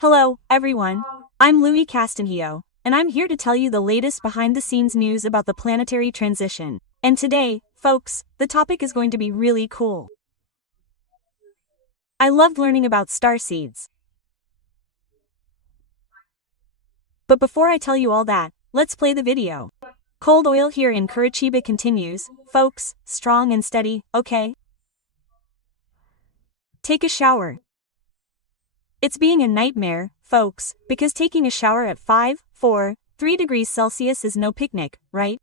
Hello, everyone. I'm Louise Castanhedo, and I'm here to tell you the latest behind-the-scenes news about the planetary transition. And today, folks, the topic is going to be really cool. I loved learning about starseeds. But before I tell you all that, let's play the video. Cold oil here in Curitiba continues, folks, strong and steady, okay? Take a shower. It's being a nightmare, folks, because taking a shower at 3 degrees Celsius is no picnic, right?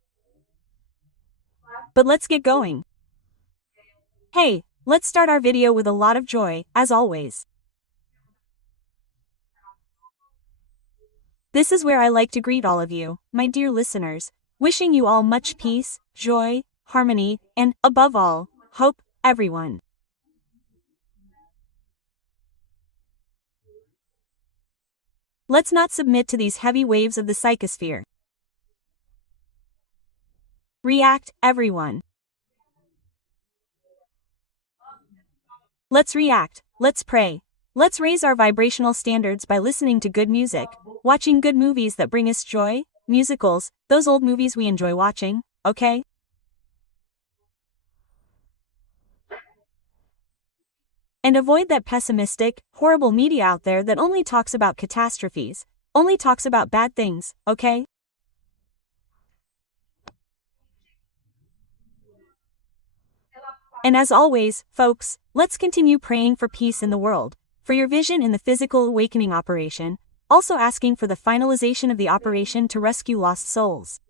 But let's get going. Hey, let's start our video with a lot of joy, as always. This is where I like to greet all of you, my dear listeners, wishing you all much peace, joy, harmony, and, above all, hope, everyone. Let's not submit to these heavy waves of the psychosphere. React, everyone. Let's react, let's pray. Let's raise our vibrational standards by listening to good music, watching good movies that bring us joy, musicals, those old movies we enjoy watching, okay? And avoid that pessimistic, horrible media out there that only talks about catastrophes, only talks about bad things, okay? And as always, folks, let's continue praying for peace in the world, for your vision in the physical awakening operation, also asking for the finalization of the operation to rescue lost souls.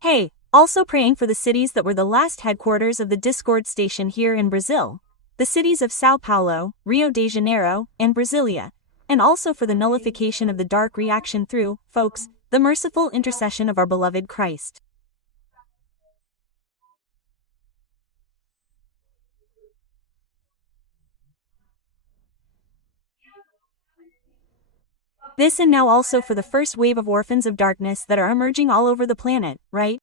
Hey, also praying for the cities that were the last headquarters of the Discord station here in Brazil, the cities of Sao Paulo, Rio de Janeiro, and Brasilia, and also for the nullification of the dark reaction through, folks, the merciful intercession of our beloved Christ. This and now also for the first wave of orphans of darkness that are emerging all over the planet, right?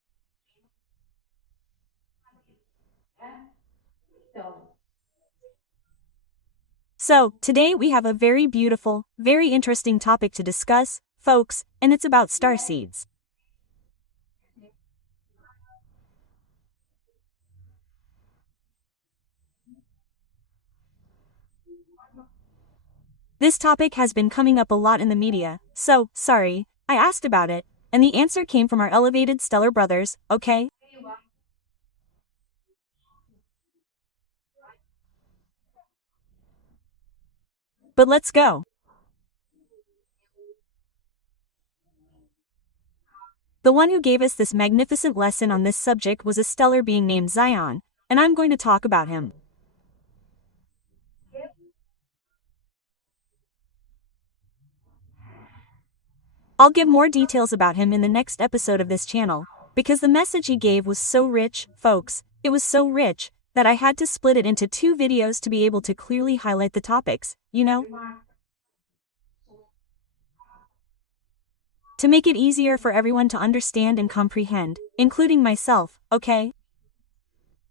So, today we have a very beautiful, very interesting topic to discuss, folks, and it's about starseeds. This topic has been coming up a lot in the media, so, sorry, I asked about it, and the answer came from our elevated stellar brothers, okay? But let's go. The one who gave us this magnificent lesson on this subject was a stellar being named Zion, and I'm going to talk about him. I'll give more details about him in the next episode of this channel, because the message he gave was so rich, folks, it was so rich, that I had to split it into 2 videos to be able to clearly highlight the topics, you know? To make it easier for everyone to understand and comprehend, including myself, okay?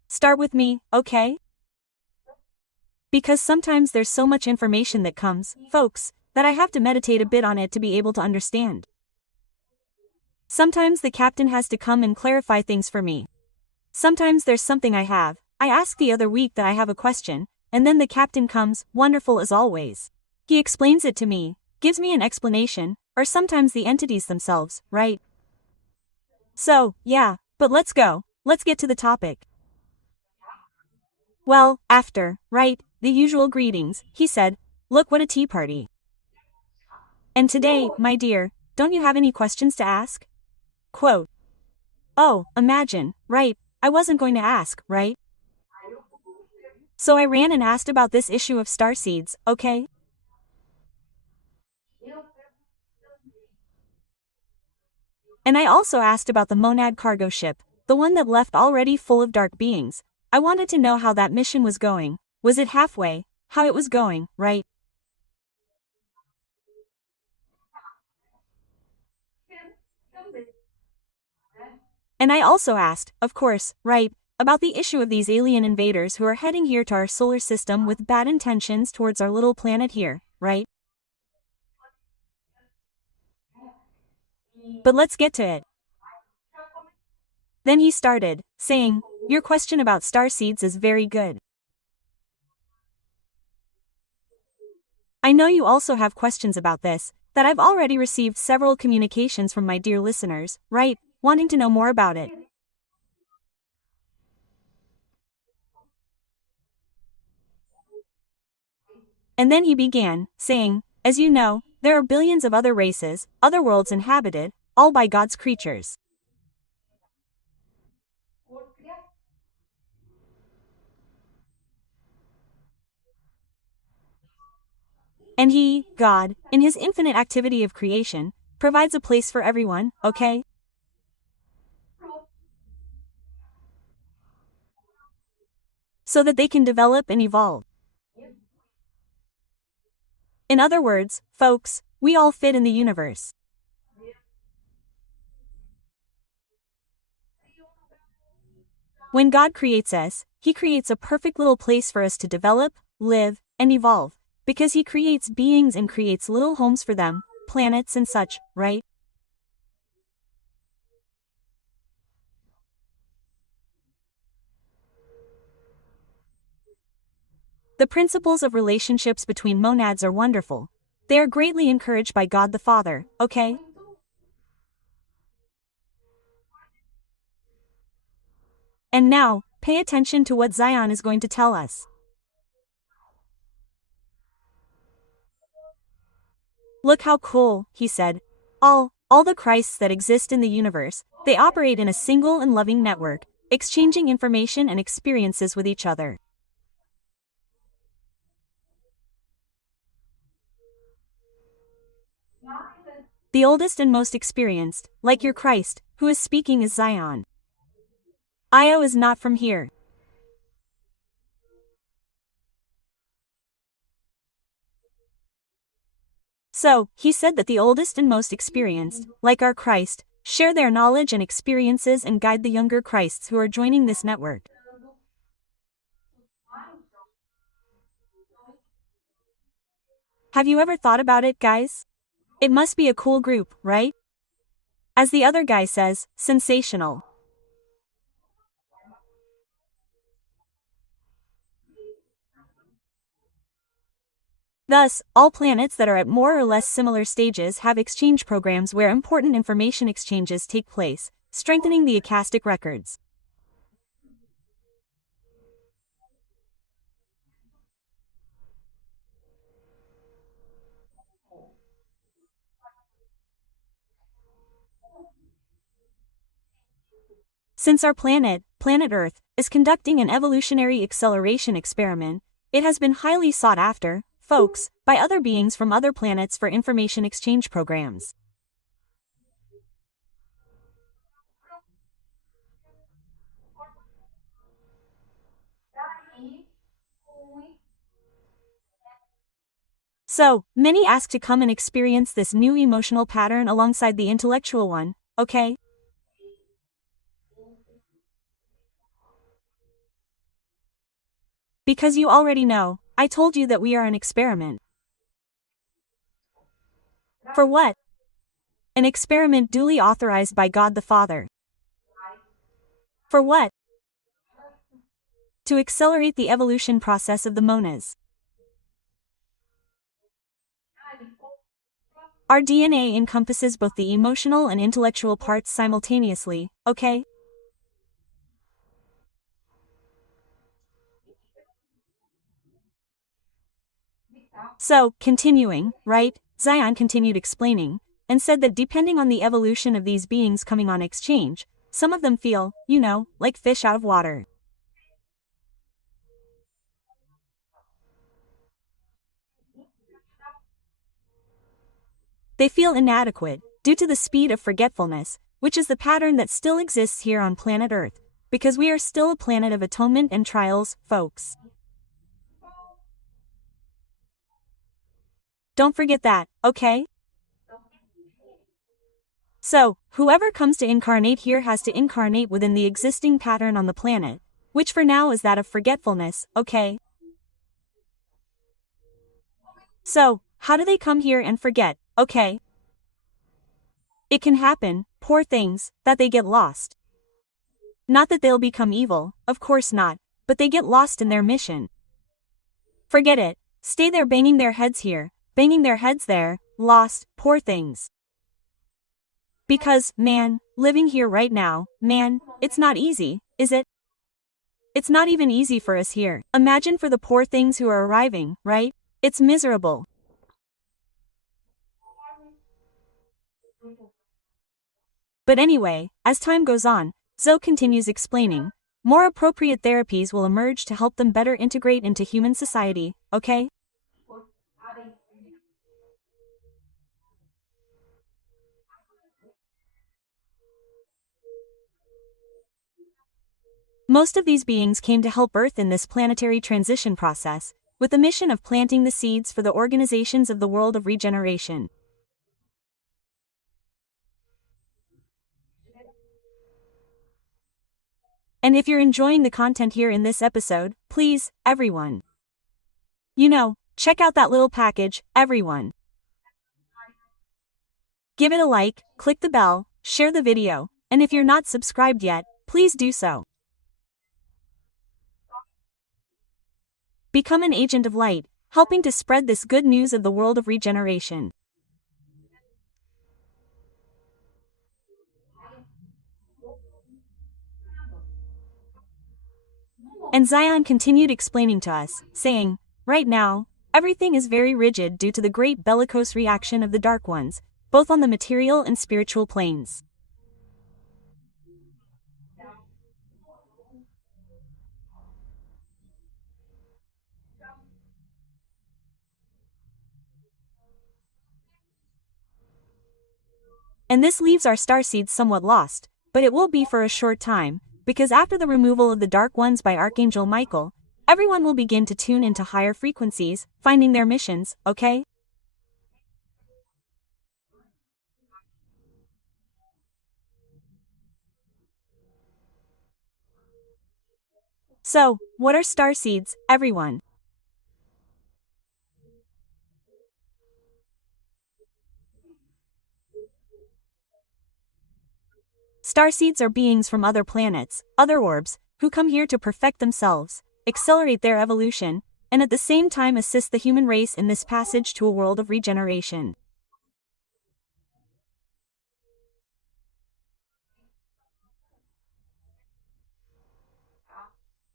Start with me, okay? Because sometimes there's so much information that comes, folks, that I have to meditate a bit on it to be able to understand. Sometimes the captain has to come and clarify things for me. Sometimes there's something I asked the other week that I have a question, and then the captain comes, wonderful as always. He explains it to me, gives me an explanation, or sometimes the entities themselves, right? So, yeah, but let's get to the topic. Well, after, right, the usual greetings, he said, look what a tea party. And today, my dear, don't you have any questions to ask? Quote. Oh, imagine, right, I wasn't going to ask, right? So I ran and asked about this issue of starseeds, okay? And I also asked about the Monad cargo ship, the one that left already full of dark beings. I wanted to know how that mission was going. Was it halfway? How it was going, right? And I also asked, of course, right, about the issue of these alien invaders who are heading here to our solar system with bad intentions towards our little planet here, right? But let's get to it. Then he started, saying, your question about starseeds is very good. I know you also have questions about this, that I've already received several communications from my dear listeners, right, wanting to know more about it. And then he began, saying, as you know, there are billions of other races, other worlds inhabited, all by God's creatures. And he, God, in his infinite activity of creation, provides a place for everyone, okay? So that they can develop and evolve. In other words, folks, we all fit in the universe. When God creates us, he creates a perfect little place for us to develop, live, and evolve, because he creates beings and creates little homes for them, planets and such, right? The principles of relationships between monads are wonderful. They are greatly encouraged by God the Father, okay? And now, pay attention to what Zion is going to tell us. Look how cool, he said. All the Christs that exist in the universe, they operate in a single and loving network, exchanging information and experiences with each other. The oldest and most experienced, like your Christ, who is speaking is Zion. Io is not from here. So, he said that the oldest and most experienced, like our Christ, share their knowledge and experiences and guide the younger Christs who are joining this network. Have you ever thought about it, guys? It must be a cool group, right? As the other guy says, sensational. Thus, all planets that are at more or less similar stages have exchange programs where important information exchanges take place, strengthening the Akastic records. Since our planet Earth, is conducting an evolutionary acceleration experiment, it has been highly sought after, folks, by other beings from other planets for information exchange programs. So, many ask to come and experience this new emotional pattern alongside the intellectual one, okay? Because you already know, I told you that we are an experiment. For what? An experiment duly authorized by God the Father. For what? To accelerate the evolution process of the monas. Our DNA encompasses both the emotional and intellectual parts simultaneously, okay? So, continuing, right, Zion continued explaining, and said that depending on the evolution of these beings coming on exchange, some of them feel, like fish out of water. They feel inadequate, due to the speed of forgetfulness, which is the pattern that still exists here on planet Earth, because we are still a planet of atonement and trials, folks. Don't forget that, okay? So, whoever comes to incarnate here has to incarnate within the existing pattern on the planet, which for now is that of forgetfulness, okay? So, how do they come here and forget, okay? It can happen, poor things, that they get lost. Not that they'll become evil, of course not, but they get lost in their mission. Forget it, stay there banging their heads here, banging their heads there, lost, poor things. Because, man, living here right now, man, it's not easy, is it? It's not even easy for us here. Imagine for the poor things who are arriving, right? It's miserable. But anyway, as time goes on, Zoe continues explaining, more appropriate therapies will emerge to help them better integrate into human society, okay? Most of these beings came to help Earth in this planetary transition process, with the mission of planting the seeds for the organizations of the world of regeneration. And if you're enjoying the content here in this episode, please, everyone, check out that little package, everyone. Give it a like, click the bell, share the video, and if you're not subscribed yet, please do so. Become an agent of light, helping to spread this good news of the world of regeneration. And Zion continued explaining to us, saying, right now, everything is very rigid due to the great bellicose reaction of the Dark Ones, both on the material and spiritual planes. And this leaves our starseeds somewhat lost, but it will be for a short time, because after the removal of the Dark Ones by Archangel Michael, everyone will begin to tune into higher frequencies, finding their missions, okay? So, what are starseeds, everyone? Starseeds are beings from other planets, other orbs, who come here to perfect themselves, accelerate their evolution, and at the same time assist the human race in this passage to a world of regeneration.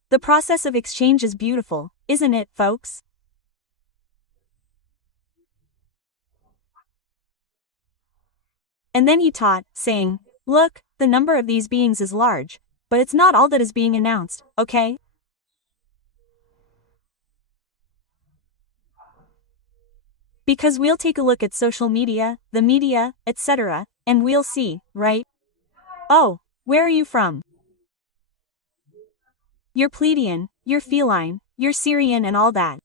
The process of exchange is beautiful, isn't it, folks? And then he taught, saying, look, the number of these beings is large, but it's not all that is being announced, okay? Because we'll take a look at social media, the media, etc., and we'll see, right? Oh, where are you from? You're Pleiadian, you're feline, you're Syrian and all that.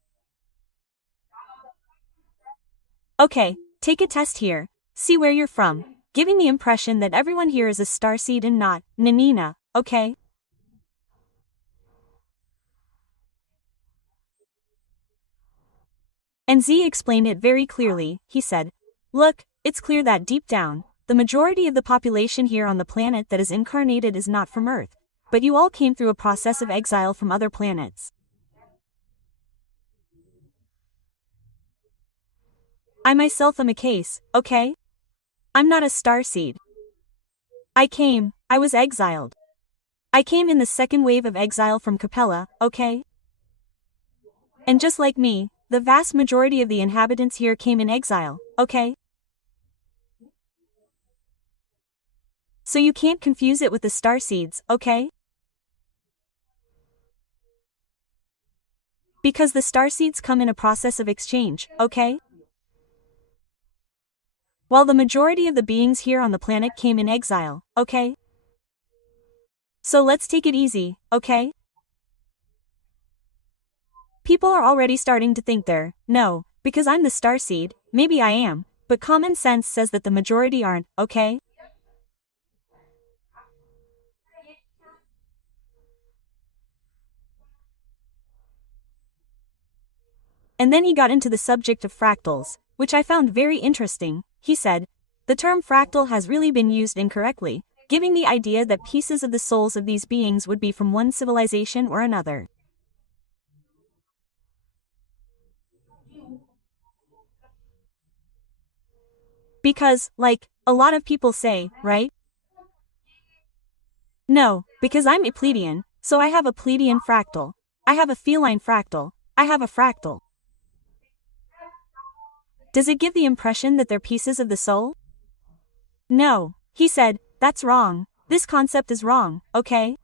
Okay, take a test here, see where you're from, giving the impression that everyone here is a starseed and not, Nanina, okay? And Z explained it very clearly. He said, look, it's clear that deep down, the majority of the population here on the planet that is incarnated is not from Earth, but you all came through a process of exile from other planets. I myself am a case, okay? I'm not a starseed. I was exiled. I came in the second wave of exile from Capella, okay? And just like me, the vast majority of the inhabitants here came in exile, okay? So you can't confuse it with the starseeds, okay? Because the starseeds come in a process of exchange, okay? While the majority of the beings here on the planet came in exile, okay? So let's take it easy, okay? People are already starting to think no, because I'm the starseed, maybe I am, but common sense says that the majority aren't, okay? And then he got into the subject of fractals, which I found very interesting. He said, the term fractal has really been used incorrectly, giving the idea that pieces of the souls of these beings would be from one civilization or another. Because, like, a lot of people say, right? No, because I'm a Pleiadian, so I have a Pleiadian fractal. I have a feline fractal. I have a fractal. Does it give the impression that they're pieces of the soul? No, he said, that's wrong. This concept is wrong, okay?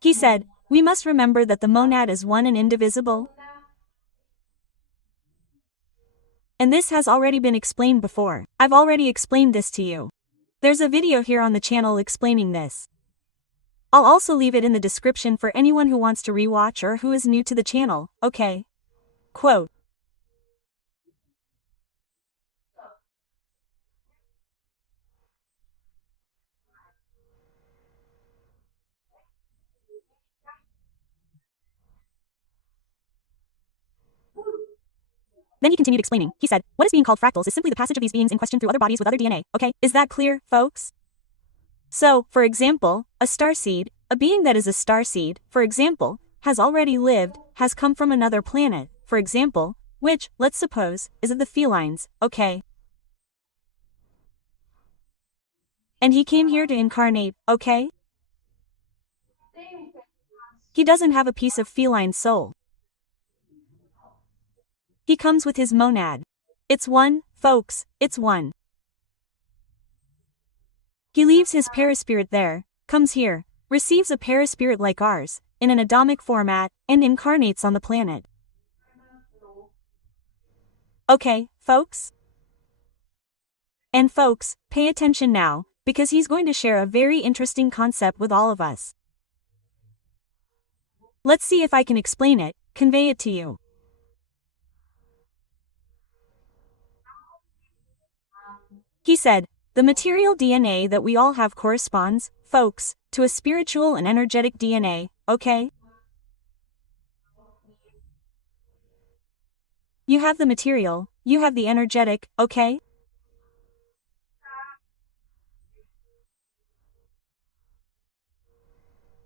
He said, we must remember that the monad is one and indivisible. And this has already been explained before. I've already explained this to you. There's a video here on the channel explaining this. I'll also leave it in the description for anyone who wants to rewatch or who is new to the channel, okay? Quote. Then he continued explaining. He said, what is being called fractals is simply the passage of these beings in question through other bodies with other DNA, okay? Is that clear, folks? So, for example, a starseed, a being that is a starseed, for example, has already lived, has come from another planet, for example, which, let's suppose, is of the felines, okay? And he came here to incarnate, okay? He doesn't have a piece of feline soul. He comes with his monad. It's one, folks, it's one. He leaves his paraspirit there, comes here, receives a paraspirit like ours, in an Adamic format, and incarnates on the planet. Okay, folks? And folks, pay attention now, because he's going to share a very interesting concept with all of us. Let's see if I can explain it, convey it to you. He said, the material DNA that we all have corresponds, folks, to a spiritual and energetic DNA, okay? You have the material, you have the energetic, okay?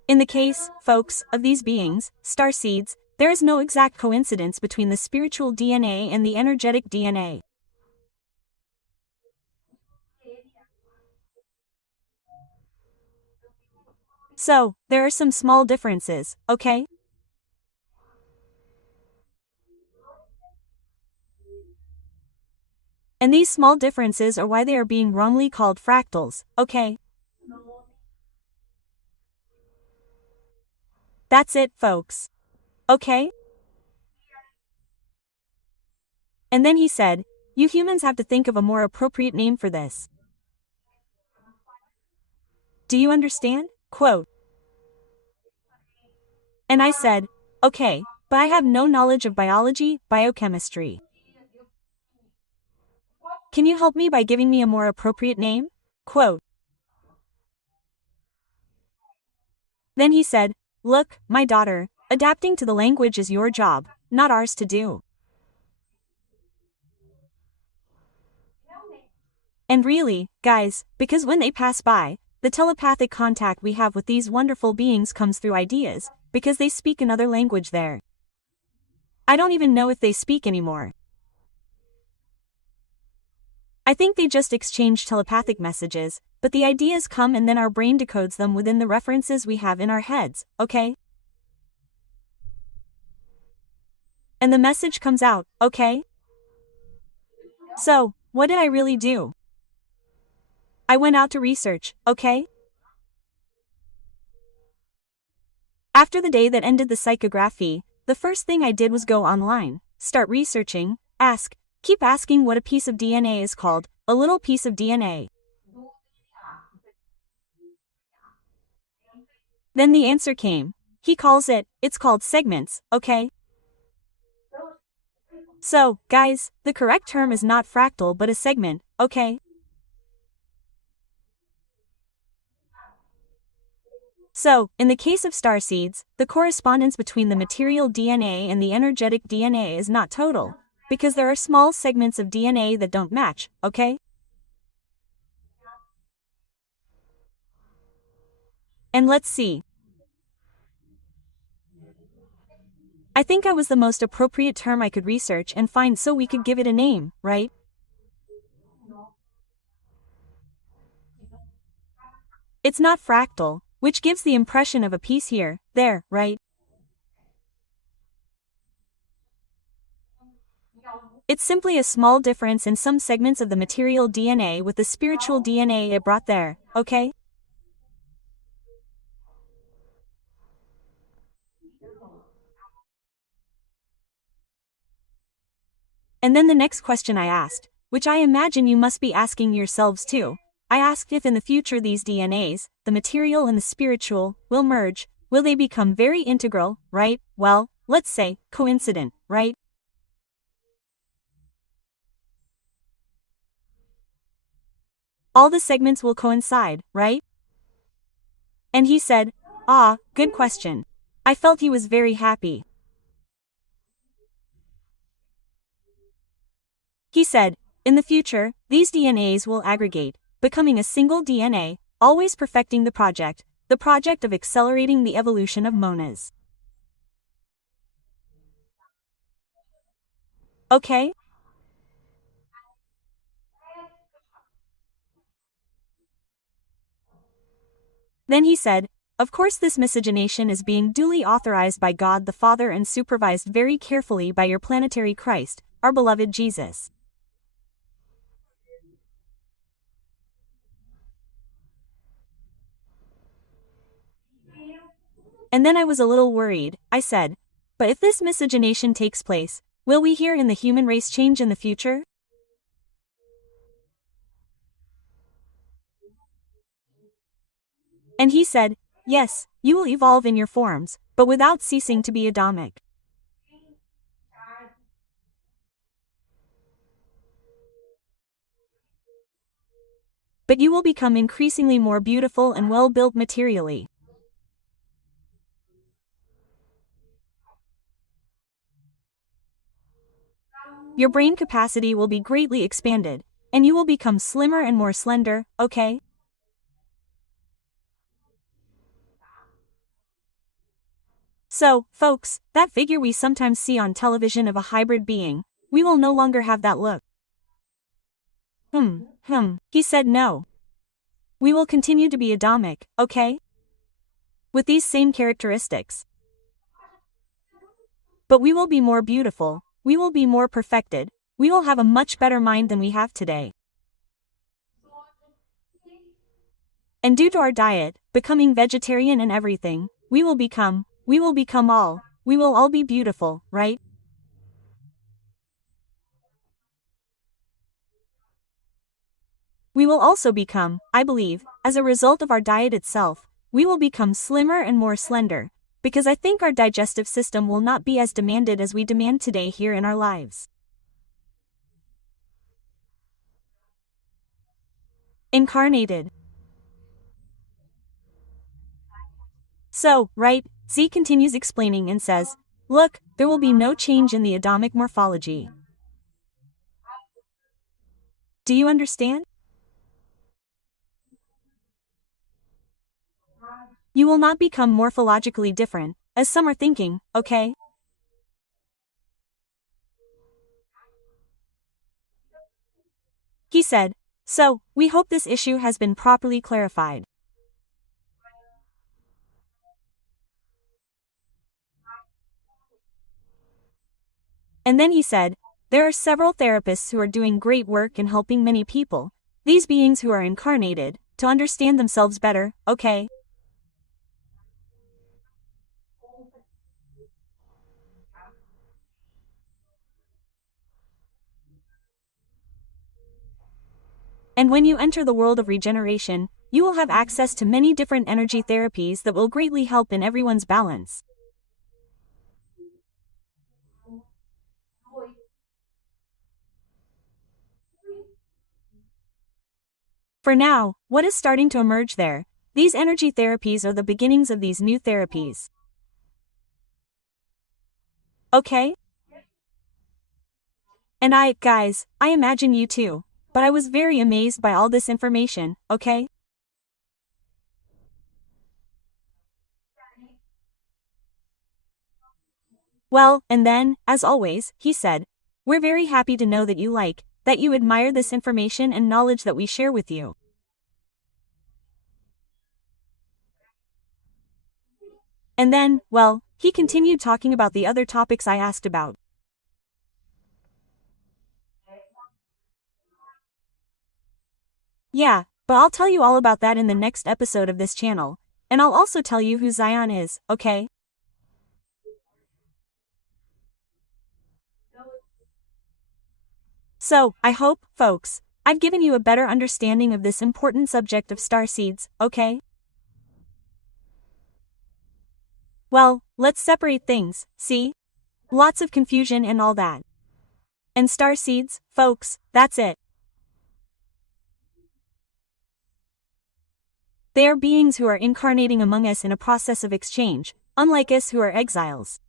In the case, folks, of these beings, starseeds, there is no exact coincidence between the spiritual DNA and the energetic DNA. So, there are some small differences, okay? And these small differences are why they are being wrongly called fractals, okay? That's it, folks. Okay? And then he said, you humans have to think of a more appropriate name for this. Do you understand? Quote. And I said, okay, but I have no knowledge of biology, biochemistry. Can you help me by giving me a more appropriate name? Quote. Then he said, look, my daughter, adapting to the language is your job, not ours to do. And really, guys, because when they pass by, the telepathic contact we have with these wonderful beings comes through ideas, because they speak another language there. I don't even know if they speak anymore. I think they just exchange telepathic messages, but the ideas come and then our brain decodes them within the references we have in our heads, okay? And the message comes out, okay? So, what did I really do? I went out to research, okay? After the day that ended the psychography, the first thing I did was go online, start researching, keep asking what a piece of DNA is called, a little piece of DNA. Then the answer came. He calls it's called segments, okay? So, guys, the correct term is not fractal but a segment, okay? So, in the case of starseeds, the correspondence between the material DNA and the energetic DNA is not total, because there are small segments of DNA that don't match, okay? And let's see. I think I was the most appropriate term I could research and find so we could give it a name, right? It's not fractal, which gives the impression of a piece here, there, right? It's simply a small difference in some segments of the material DNA with the spiritual DNA it brought there, okay? And then the next question I asked, which I imagine you must be asking yourselves too, I asked if in the future these DNAs, the material and the spiritual, will merge, will they become very integral, right? Well, let's say, coincident, right? All the segments will coincide, right? And he said, "Ah, good question." I felt he was very happy. He said, "In the future, these DNAs will aggregate, becoming a single DNA, always perfecting the project of accelerating the evolution of monas." Okay? Then he said, "Of course this miscegenation is being duly authorized by God the Father and supervised very carefully by your planetary Christ, our beloved Jesus." And then I was a little worried. I said, "But if this miscegenation takes place, will we here in the human race change in the future?" And he said, "Yes, you will evolve in your forms, but without ceasing to be Adamic." But you will become increasingly more beautiful and well-built materially. Your brain capacity will be greatly expanded, and you will become slimmer and more slender, okay? So, folks, that figure we sometimes see on television of a hybrid being, we will no longer have that look. He said no. We will continue to be Adamic, okay? With these same characteristics. But we will be more beautiful, we will be more perfected, we will have a much better mind than we have today. And due to our diet, becoming vegetarian and everything, we will all be beautiful, right? We will also become, I believe, as a result of our diet itself, we will become slimmer and more slender, because I think our digestive system will not be as demanded as we demand today here in our lives. Incarnated. So, right, Z continues explaining and says, "Look, there will be no change in the Adamic morphology." Do you understand? You will not become morphologically different, as some are thinking, okay? He said, "So, we hope this issue has been properly clarified." And then he said, "There are several therapists who are doing great work in helping many people, these beings who are incarnated, to understand themselves better, okay? And when you enter the world of regeneration, you will have access to many different energy therapies that will greatly help in everyone's balance." For now, what is starting to emerge there? These energy therapies are the beginnings of these new therapies. Okay? And guys, I imagine you too. But I was very amazed by all this information, okay? Well, and then, as always, he said, we're very happy to know that you admire this information and knowledge that we share with you. And then, well, he continued talking about the other topics I asked about. Yeah, but I'll tell you all about that in the next episode of this channel. And I'll also tell you who Zion is, okay? So, I hope, folks, I've given you a better understanding of this important subject of starseeds, okay? Well, let's separate things, see? Lots of confusion and all that. And starseeds, folks, that's it. They are beings who are incarnating among us in a process of exchange, unlike us who are exiles.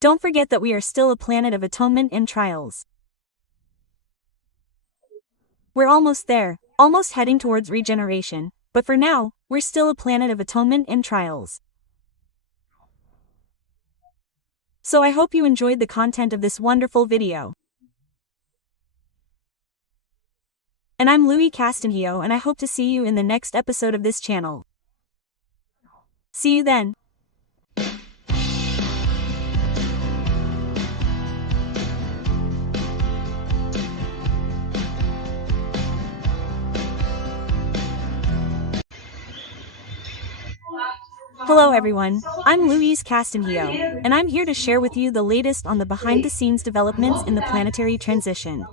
Don't forget that we are still a planet of atonement and trials. We're almost there, almost heading towards regeneration, but for now, we're still a planet of atonement and trials. So I hope you enjoyed the content of this wonderful video. And I'm Louise Castanhedo, and I hope to see you in the next episode of this channel. See you then. Hello everyone, I'm Louise Castanhedo, and I'm here to share with you the latest on the behind-the-scenes developments in the planetary transition.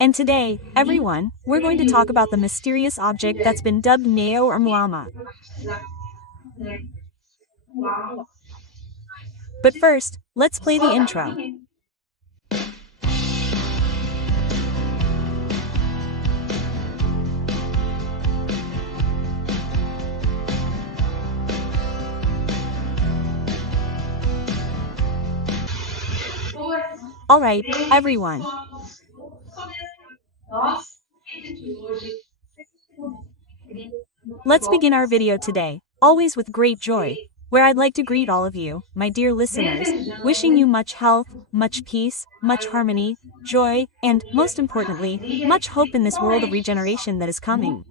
And today, everyone, we're going to talk about the mysterious object that's been dubbed Neo or Muama. But first, let's play the intro. Alright, everyone. Let's begin our video today, always with great joy, where I'd like to greet all of you, my dear listeners, wishing you much health, much peace, much harmony, joy, and, most importantly, much hope in this world of regeneration that is coming.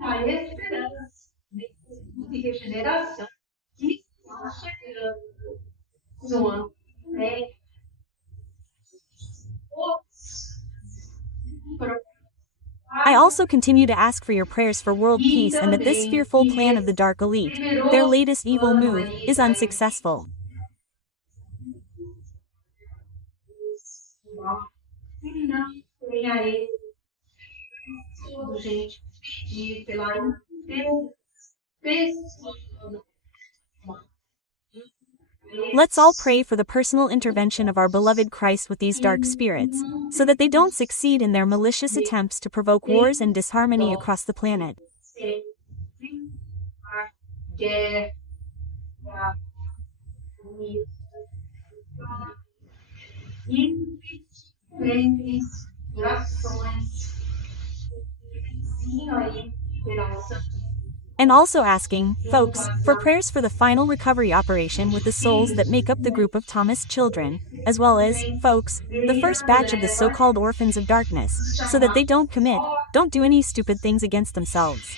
I also continue to ask for your prayers for world peace and that this fearful plan of the Dark Elite, their latest evil move, is unsuccessful. Let's all pray for the personal intervention of our beloved Christ with these dark spirits, so that they don't succeed in their malicious attempts to provoke wars and disharmony across the planet. And also asking, folks, for prayers for the final recovery operation with the souls that make up the group of Thomas children, as well as, folks, the first batch of the so-called orphans of darkness, so that they don't do any stupid things against themselves.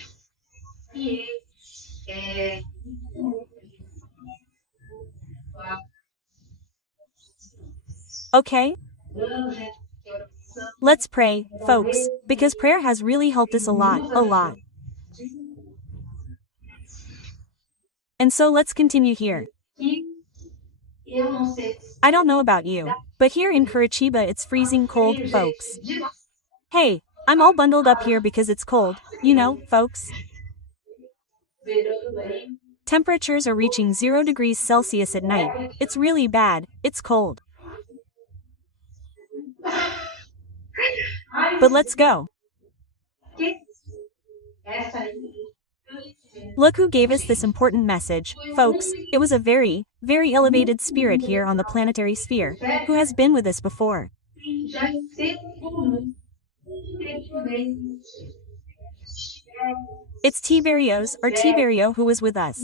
Okay? Let's pray, folks, because prayer has really helped us a lot. And so let's continue here. I don't know about you, but here in Curitiba it's freezing cold, folks. Hey, I'm all bundled up here because it's cold, you know, folks. Temperatures are reaching 0 degrees Celsius at night. It's really bad, it's cold. But let's go. Look who gave us this important message, folks. It was a very, very elevated spirit here on the planetary sphere, who has been with us before. It's Tiberios, or Tiberio, who was with us.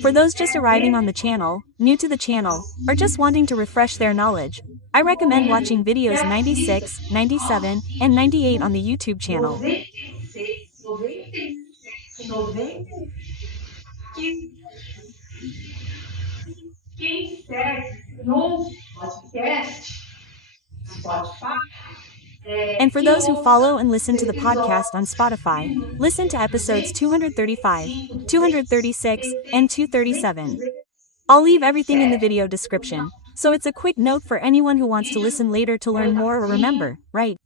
For those just arriving on the channel, new to the channel, or just wanting to refresh their knowledge, I recommend watching videos 96, 97, and 98 on the YouTube channel. And for those who follow and listen to the podcast on Spotify, listen to episodes 235, 236, and 237. I'll leave everything in the video description, so it's a quick note for anyone who wants to listen later to learn more or remember, right?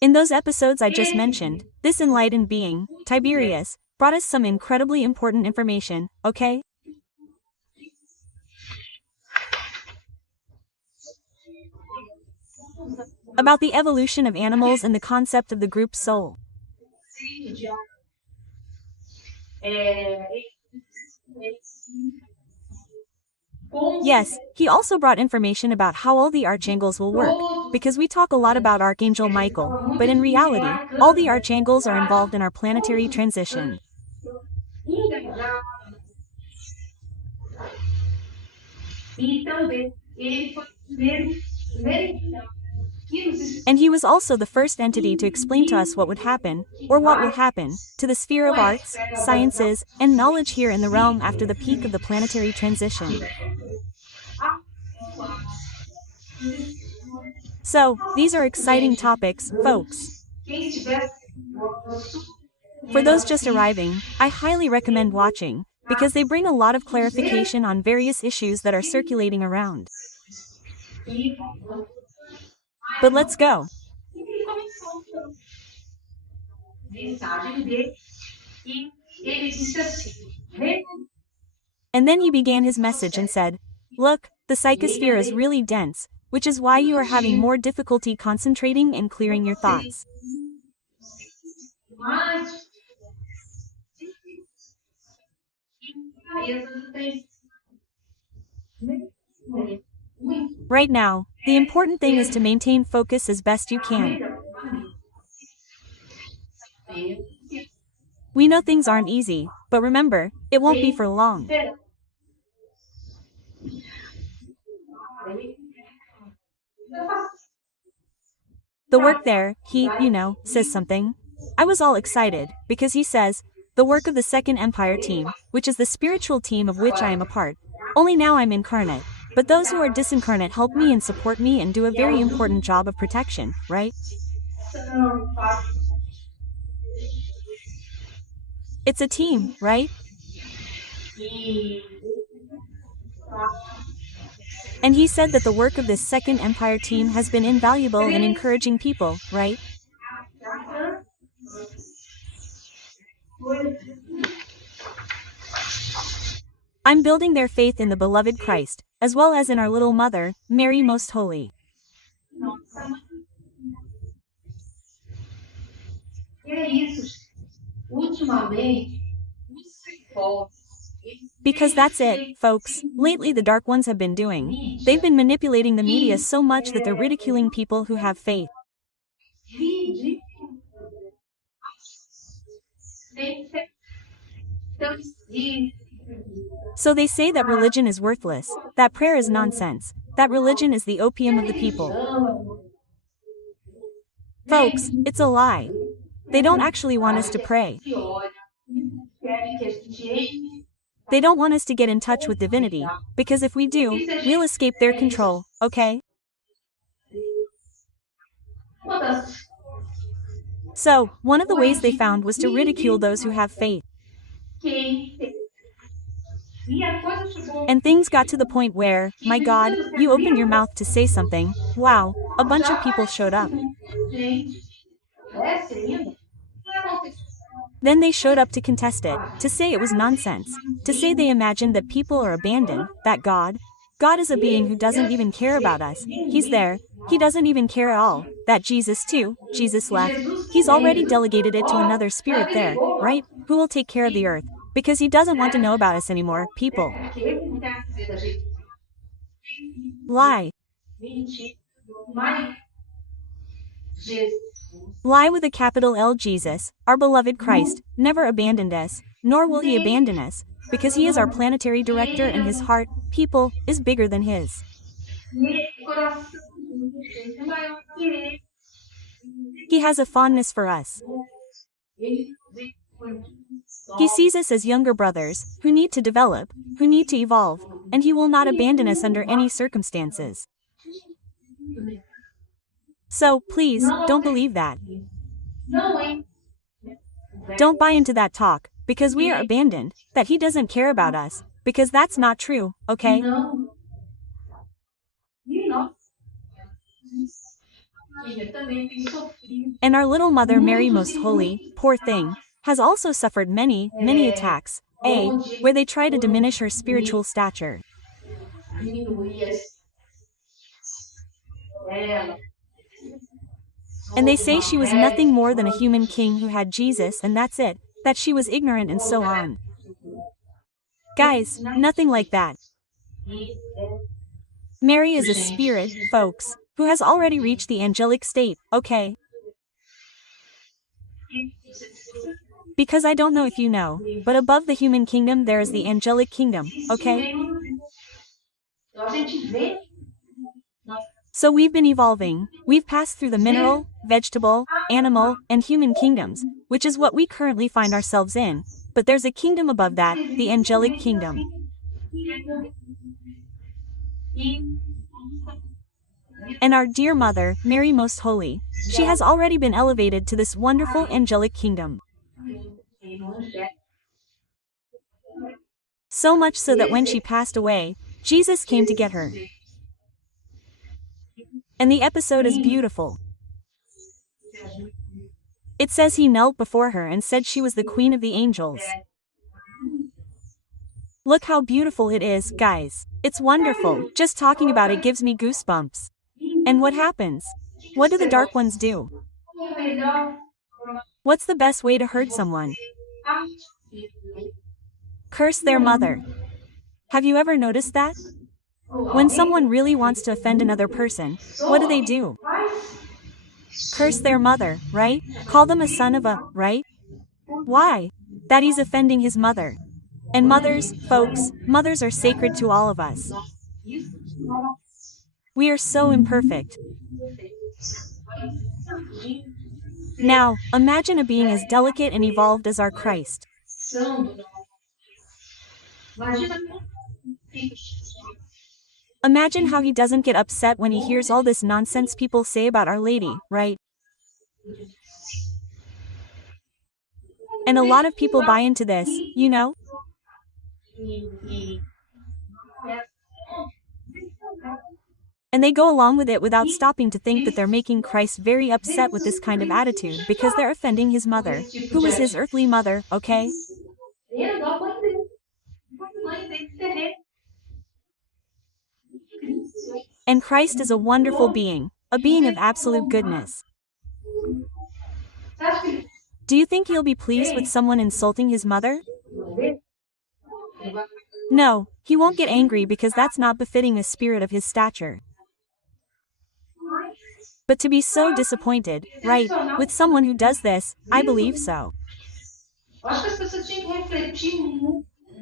In those episodes I just mentioned, this enlightened being, Tiberius, brought us some incredibly important information, okay? About the evolution of animals and the concept of the group soul. Yes, he also brought information about how all the archangels will work, because we talk a lot about Archangel Michael, but in reality, all the archangels are involved in our planetary transition. And he was also the first entity to explain to us what would happen, or what will happen, to the sphere of arts, sciences, and knowledge here in the realm after the peak of the planetary transition. So, these are exciting topics, folks. For those just arriving, I highly recommend watching, because they bring a lot of clarification on various issues that are circulating around. But let's go. And then he began his message and said, "Look, the psychosphere is really dense, which is why you are having more difficulty concentrating and clearing your thoughts. Right now, the important thing is to maintain focus as best you can. We know things aren't easy, but remember, it won't be for long." The work there, he, says something. I was all excited, because he says, the work of the Second Empire team, which is the spiritual team of which I am a part. Only now I'm incarnate, but those who are disincarnate help me and support me and do a very important job of protection, right? It's a team, right? And he said that the work of this Second Empire team has been invaluable in encouraging people, right? I'm building their faith in the beloved Christ, as well as in our little mother, Mary Most Holy. Because that's it, folks. Lately the dark ones have been doing. They've been manipulating the media so much that they're ridiculing people who have faith. So they say that religion is worthless, that prayer is nonsense, that religion is the opium of the people. Folks, it's a lie. They don't actually want us to pray. They don't want us to get in touch with divinity, because if we do, we'll escape their control, okay? So, one of the ways they found was to ridicule those who have faith. And things got to the point where, my God, you opened your mouth to say something, wow, a bunch of people showed up. Then they showed up to contest it, to say it was nonsense, to say they imagined that people are abandoned, that God is a being who doesn't even care about us, he's there, he doesn't even care at all, that Jesus too, Jesus left, he's already delegated it to another spirit there, right, who will take care of the earth, because he doesn't want to know about us anymore, people. Lie. Lie with a capital L. Jesus, our beloved Christ, never abandoned us, nor will he abandon us, because he is our planetary director and his heart, people, is bigger than his. He has a fondness for us. He sees us as younger brothers, who need to develop, who need to evolve, and he will not abandon us under any circumstances. So, please, don't believe that. Don't buy into that talk, because we are abandoned, that he doesn't care about us, because that's not true, okay? And our little Mother Mary Most Holy, poor thing, has also suffered many, many attacks, where they try to diminish her spiritual stature. And they say she was nothing more than a human king who had Jesus and that's it, that she was ignorant and so on. Guys, nothing like that. Mary is a spirit, folks, who has already reached the angelic state, okay? Because I don't know if you know, but above the human kingdom there is the angelic kingdom, okay? So we've been evolving, we've passed through the mineral, vegetable, animal, and human kingdoms, which is what we currently find ourselves in, but there's a kingdom above that, the angelic kingdom. And our dear Mother, Mary Most Holy, she has already been elevated to this wonderful angelic kingdom. So much so that when she passed away, Jesus came to get her. And the episode is beautiful. It says he knelt before her and said she was the queen of the angels. Look how beautiful it is, guys. It's wonderful. Just talking about it gives me goosebumps. And what happens? What do the dark ones do? What's the best way to hurt someone? Curse their mother. Have you ever noticed that? When someone really wants to offend another person, what do? Curse their mother, right? Call them a son of a, right? Why? That he's offending his mother. And mothers, folks, mothers are sacred to all of us. We are so imperfect. Now, imagine a being as delicate and evolved as our Christ. Imagine how he doesn't get upset when he hears all this nonsense people say about Our Lady, right? And a lot of people buy into this, you know? And they go along with it without stopping to think that they're making Christ very upset with this kind of attitude because they're offending his mother, who was his earthly mother, okay? And Christ is a wonderful being, a being of absolute goodness. Do you think he'll be pleased with someone insulting his mother? No, he won't get angry because that's not befitting a spirit of his stature. But to be so disappointed, right, with someone who does this, I believe so.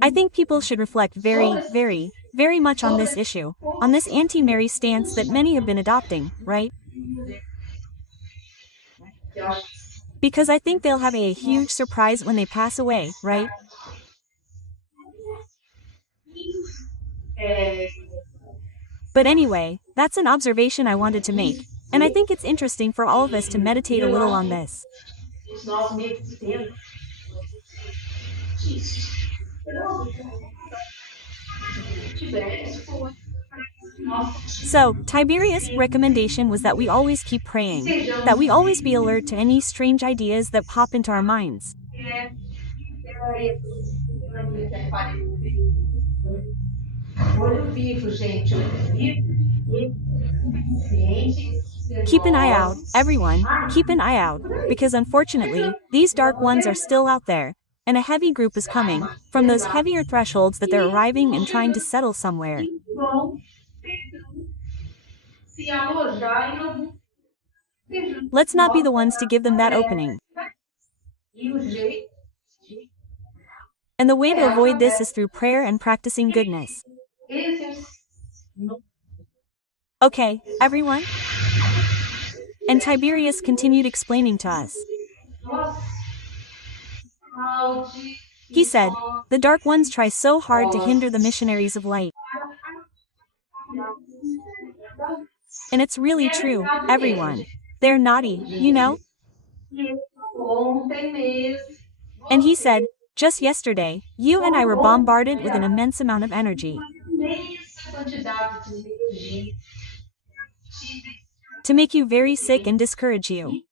I think people should reflect very much on this issue, on this anti-Mary stance that many have been adopting, right? Because I think they'll have a huge surprise when they pass away, right? But anyway, that's an observation I wanted to make, and I think it's interesting for all of us to meditate a little on this. So, Tiberius' recommendation was that we always keep praying, that we always be alert to any strange ideas that pop into our minds. Keep an eye out, everyone, keep an eye out, because unfortunately, these dark ones are still out there, and a heavy group is coming, from those heavier thresholds that they're arriving and trying to settle somewhere. Let's not be the ones to give them that opening. And the way to avoid this is through prayer and practicing goodness. Okay, everyone? And Tiberius continued explaining to us. He said, the dark ones try so hard to hinder the missionaries of light. And it's really true, everyone. They're naughty, you know? And he said, just yesterday, you and I were bombarded with an immense amount of energy. To make you very sick and discourage you.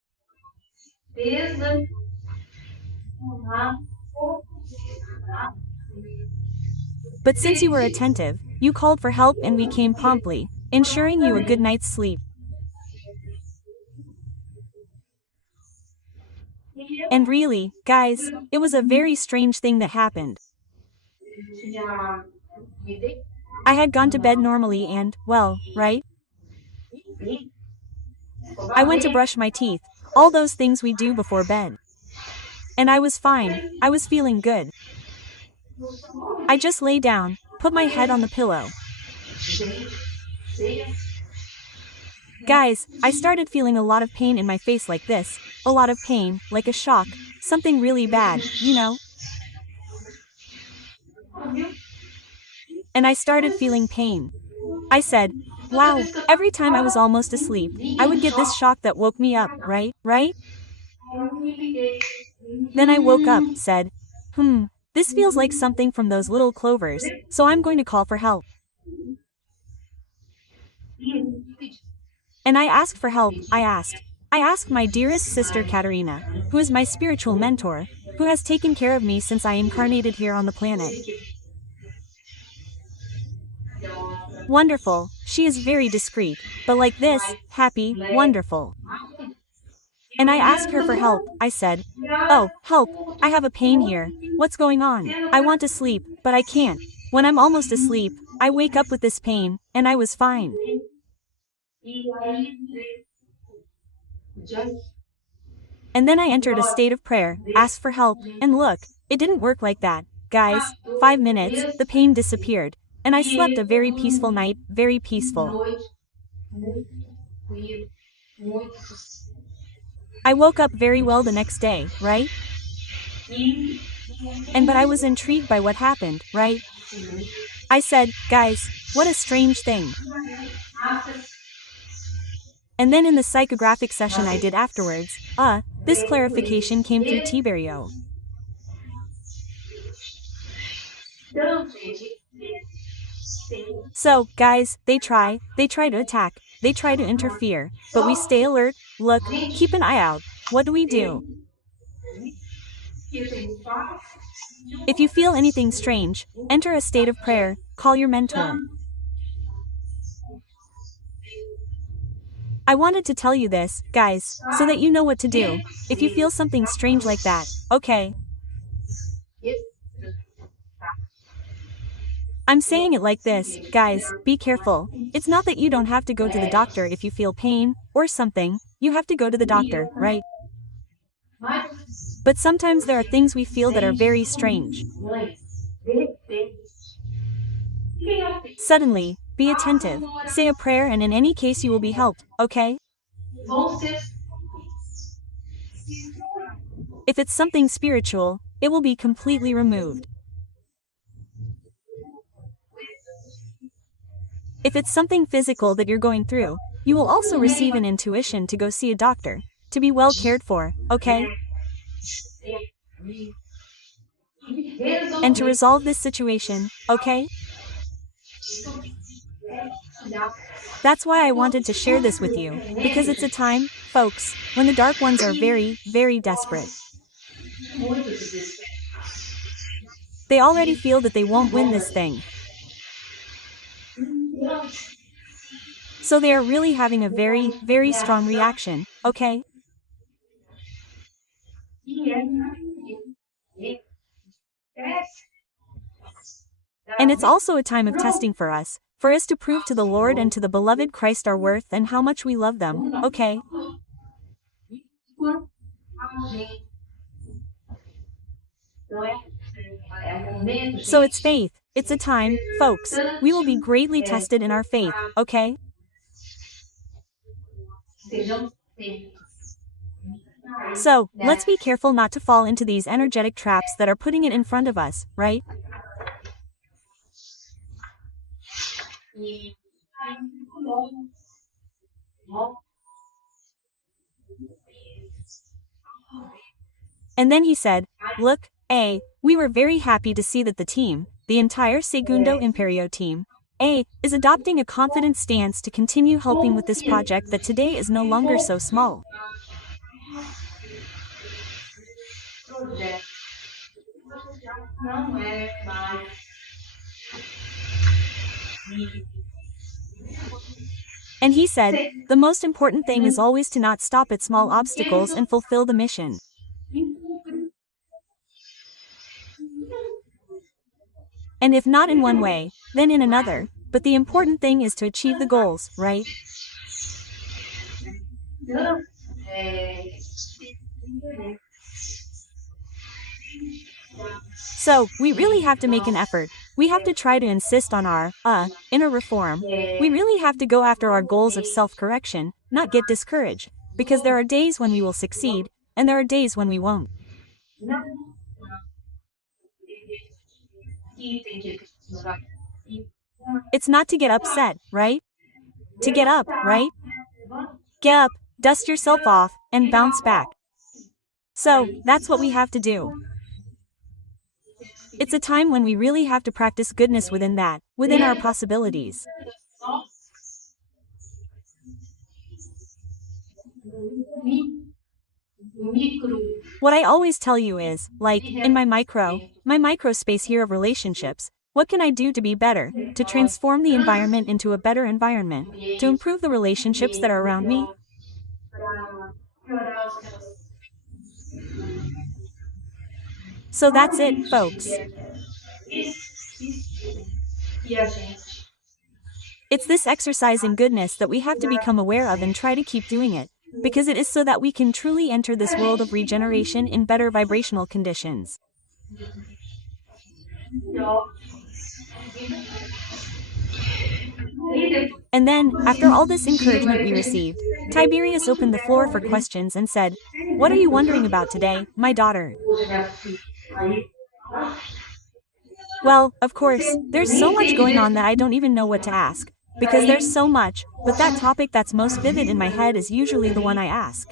But since you were attentive, you called for help and we came promptly, ensuring you a good night's sleep. And really, guys, it was a very strange thing that happened. I had gone to bed normally and, well, right? I went to brush my teeth, all those things we do before bed. And I was fine, I was feeling good. I just lay down, put my head on the pillow. Guys, I started feeling a lot of pain in my face like this, a lot of pain, like a shock, something really bad, you know? And I started feeling pain. I said, wow, every time I was almost asleep, I would get this shock that woke me up, right? Then I woke up, said, this feels like something from those little clovers, so I'm going to call for help. And I asked for help, I asked my dearest sister Katerina, who is my spiritual mentor, who has taken care of me since I incarnated here on the planet. Wonderful, she is very discreet, but like this, happy, wonderful. And I asked her for help, I said, oh, help, I have a pain here, what's going on? I want to sleep, but I can't. When I'm almost asleep, I wake up with this pain, and I was fine. And then I entered a state of prayer, asked for help, and look, it didn't work like that, guys. 5 minutes, the pain disappeared, and I slept a very peaceful night, very peaceful. I woke up very well the next day, right? But I was intrigued by what happened, right? I said, guys, what a strange thing. And then in the psychographic session I did afterwards, this clarification came through Tiberio. So, guys, they try to attack, they try to interfere, but we stay alert, look, keep an eye out. What do we do? If you feel anything strange, enter a state of prayer, call your mentor. I wanted to tell you this, guys, so that you know what to do, if you feel something strange like that, okay? I'm saying it like this, guys, be careful. It's not that you don't have to go to the doctor if you feel pain, or something, you have to go to the doctor, right? But sometimes there are things we feel that are very strange. Suddenly, be attentive, say a prayer and in any case you will be helped, okay? If it's something spiritual, it will be completely removed. If it's something physical that you're going through, you will also receive an intuition to go see a doctor, to be well cared for, okay? And to resolve this situation, okay? That's why I wanted to share this with you, because it's a time, folks, when the dark ones are very, very desperate. They already feel that they won't win this thing. So they are really having a very, very strong reaction, okay? And it's also a time of testing for us to prove to the Lord and to the beloved Christ our worth and how much we love them, okay? So it's faith. It's a time, folks, we will be greatly tested in our faith, okay? So, let's be careful not to fall into these energetic traps that are putting it in front of us, right? And then he said, look, we were very happy to see that the entire Segundo Imperio team, is adopting a confident stance to continue helping with this project that today is no longer so small. And he said, the most important thing is always to not stop at small obstacles and fulfill the mission. And if not in one way, then in another, but the important thing is to achieve the goals, right? So, we really have to make an effort. We have to try to insist on our, inner reform. We really have to go after our goals of self-correction, not get discouraged, because there are days when we will succeed, and there are days when we won't. It's not to get upset, right? To get up, right? Get up, dust yourself off, and bounce back. So, that's what we have to do. It's a time when we really have to practice goodness within our possibilities. What I always tell you is, like, in my micro space here of relationships, what can I do to be better, to transform the environment into a better environment, to improve the relationships that are around me? So that's it, folks. It's this exercise in goodness that we have to become aware of and try to keep doing it, because it is so that we can truly enter this world of regeneration in better vibrational conditions. And then, after all this encouragement we received, Tiberius opened the floor for questions and said, "What are you wondering about today, my daughter?" Well, of course, there's so much going on that I don't even know what to ask, because there's so much, but that topic that's most vivid in my head is usually the one I ask.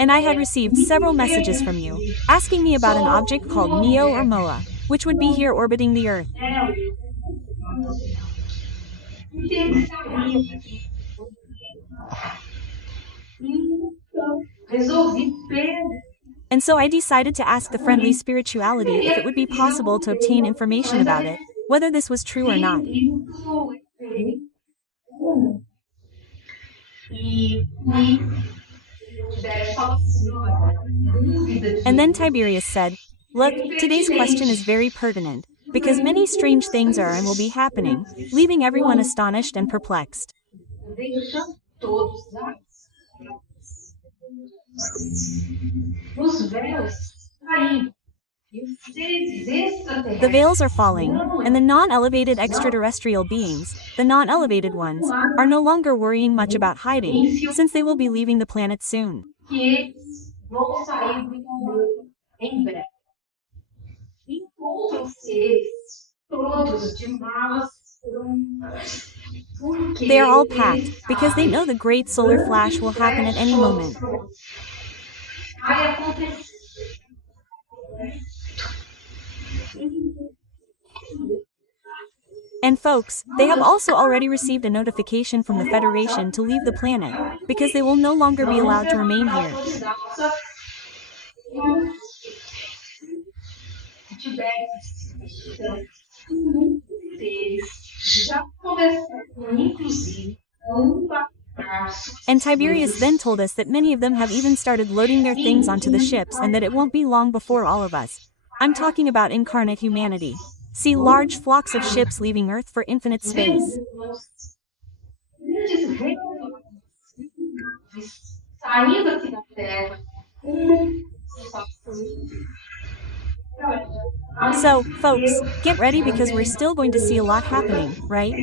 And I had received several messages from you, asking me about an object called Neo or Moa, which would be here orbiting the Earth. And so I decided to ask the friendly spirituality if it would be possible to obtain information about it, whether this was true or not. And then Tiberius said, "Look, today's question is very pertinent, because many strange things are and will be happening, leaving everyone astonished and perplexed. The veils are falling, and the non-elevated extraterrestrial beings, the non-elevated ones, are no longer worrying much about hiding, since they will be leaving the planet soon. They are all packed, because they know the great solar flash will happen at any moment. And folks, they have also already received a notification from the Federation to leave the planet, because they will no longer be allowed to remain here. And Tiberius then told us that many of them have even started loading their things onto the ships and that it won't be long before all of us, I'm talking about incarnate humanity, see large flocks of ships leaving Earth for infinite space. So, folks, get ready because we're still going to see a lot happening, right?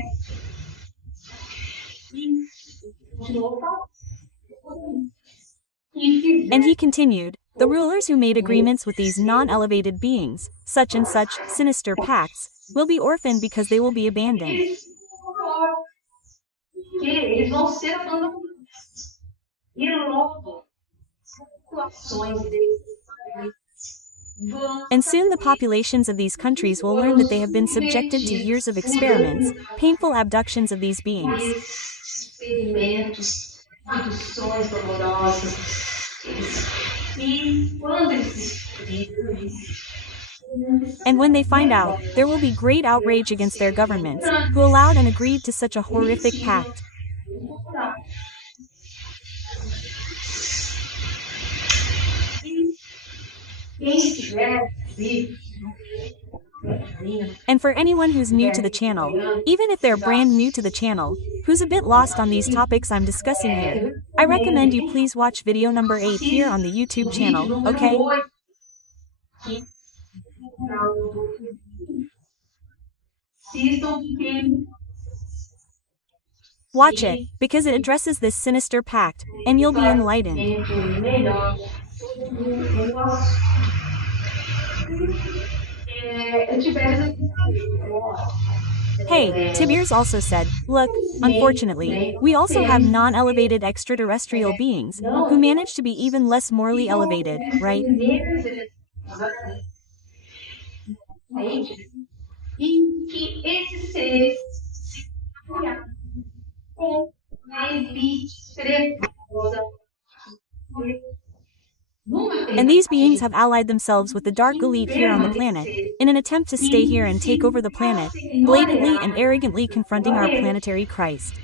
And he continued, the rulers who made agreements with these non-elevated beings, such and such, sinister pacts, will be orphaned because they will be abandoned. And soon the populations of these countries will learn that they have been subjected to years of experiments, painful abductions of these beings. And when they find out, there will be great outrage against their governments, who allowed and agreed to such a horrific pact. And for anyone who's new to the channel, even if they're brand new to the channel, who's a bit lost on these topics I'm discussing here, I recommend you please watch video number 8 here on the YouTube channel, okay? Watch it, because it addresses this sinister pact, and you'll be enlightened. Hey, Tiberius also said, look, unfortunately, we also have non-elevated extraterrestrial beings, who manage to be even less morally elevated, right? And these beings have allied themselves with the dark elite here on the planet, in an attempt to stay here and take over the planet, blatantly and arrogantly confronting our planetary Christ.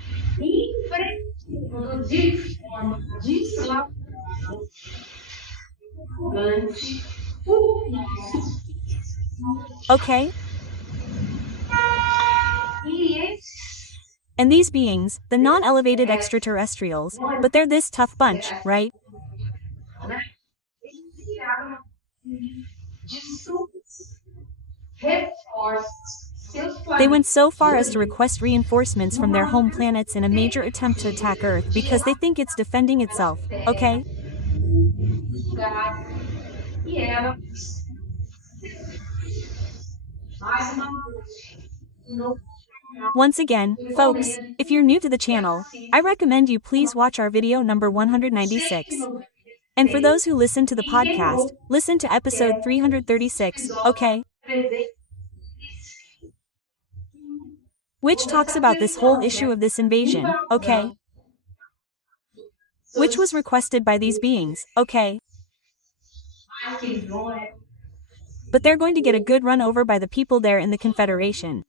Okay? And these beings, the non-elevated extraterrestrials, but they're this tough bunch, right? They went so far as to request reinforcements from their home planets in a major attempt to attack Earth because they think it's defending itself, okay? Once again, folks, if you're new to the channel, I recommend you please watch our video number 196. And for those who listen to the podcast, listen to episode 336, okay? Which talks about this whole issue of this invasion, okay? Which was requested by these beings, okay? But they're going to get a good run over by the people there in the Confederation.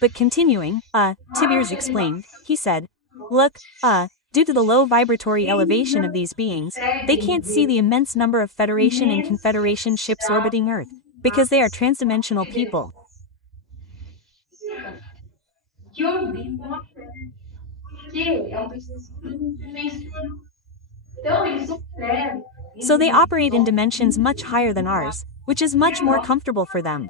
But continuing, Tiberius explained, he said, look, due to the low vibratory elevation of these beings, they can't see the immense number of Federation and Confederation ships orbiting Earth, because they are transdimensional people. So they operate in dimensions much higher than ours, which is much more comfortable for them.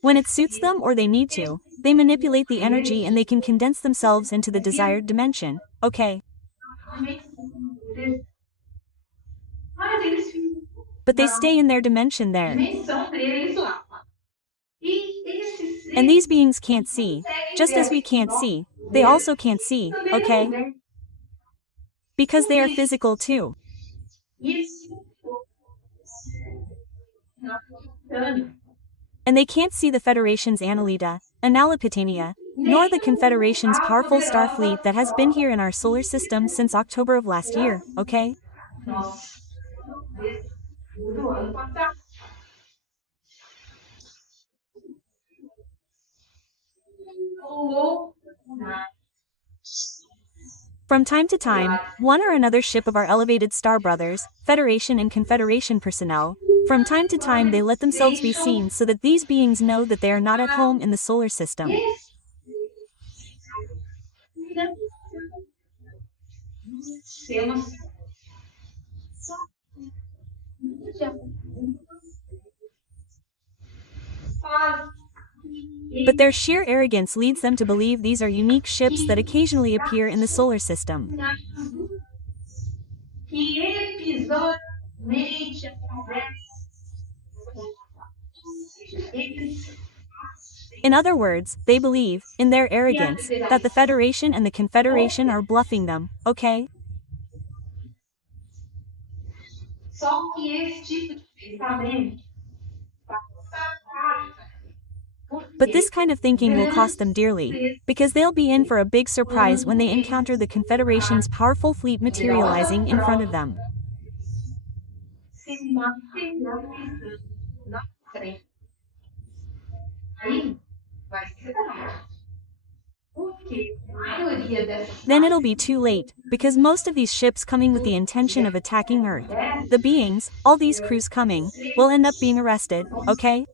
When it suits them or they need to, they manipulate the energy and they can condense themselves into the desired dimension, okay? but they stay in their dimension there. dimensão deles lá. E esses seres And these beings can't see, just as we can't see, they also can't see, okay? Because they are physical too. Isso And they can't see the Federation's Annelida, Analipitania, nor the Confederation's powerful star fleet that has been here in our solar system since October of last year, okay? Nossa, do ano passado. From time to time, one or another ship of our elevated star brothers, Federation and Confederation personnel, from time to time they let themselves be seen so that these beings know that they are not at home in the solar system. But their sheer arrogance leads them to believe these are unique ships that occasionally appear in the solar system. In other words, they believe, in their arrogance, that the Federation and the Confederation are bluffing them, okay? But this kind of thinking will cost them dearly, because they'll be in for a big surprise when they encounter the Confederation's powerful fleet materializing in front of them. Then it'll be too late, because most of these ships coming with the intention of attacking Earth, the beings, all these crews coming, will end up being arrested, okay?